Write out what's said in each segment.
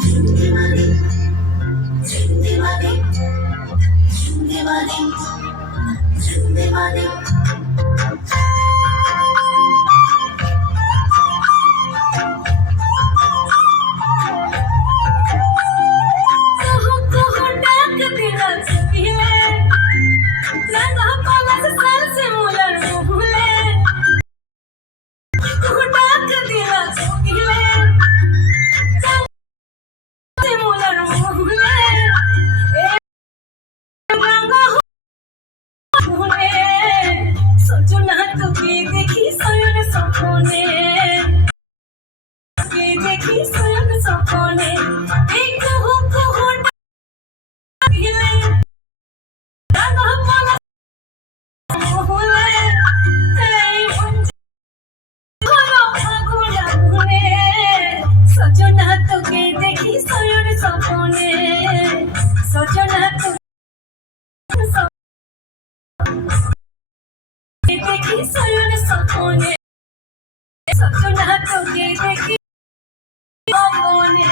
ঝিমঝিমানি ঝিমঝিমানি ঝিমঝিমানি ঝিমঝিমানি কুহু কুহু ডাক দিলা চোখিলে রাঙা পলাশ সালসে মোলার মুহুলে কুহু ডাক দিলা চোখিলে সালসে মোলার মুহুলে রাঙা মুহুলে সজনা তোকে দেখি শয়ন স্বপ্নে দেখি শয়ন স্বপ্নে এই কুহু কুহু ডাকিলে রাঙা পলাশ মুহুলে এই সজনা তোকে দেখি শয়ন স্বপ্নে সজনা তোকে দেখি শয়ন স্বপ্নে সজনা তোকে দেখি স্বপ্নে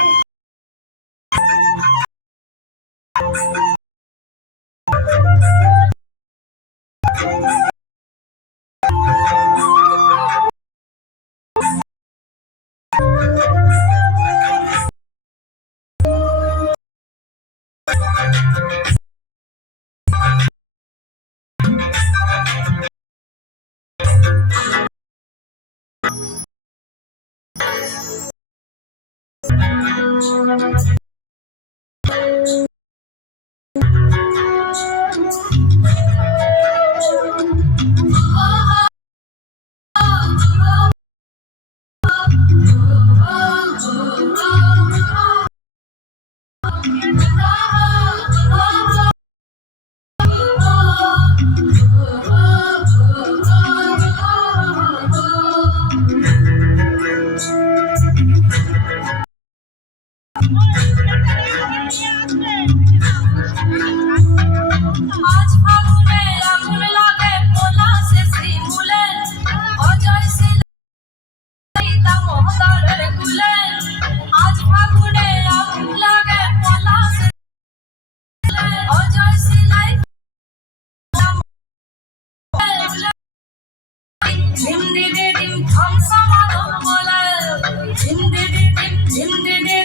আজ ফাগুনে আগুন লাগে পলাশে শিমুলে অজয় শিলা মহদারের কুলে আজ ফাগুনে আগুন লাগে পলাশে অজয় শিলাই ঝিম দিদি দিম থামসা মারো বলে ঝিম দিদি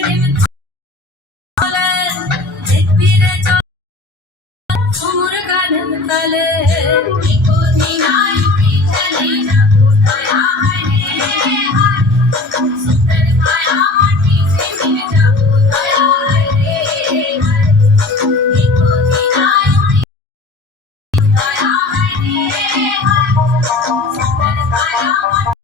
দিম বলে দেখবি রে তোমার গানের তালে কোদিনায় উড়ি চলি না দয়া হায় রে হায় সুন্দর মায়া মাটি থেকে যাব দয়া হায় রে হায় কোদিনায় উড়ি দয়া হায় রে হায় সুন্দর মায়া মাটি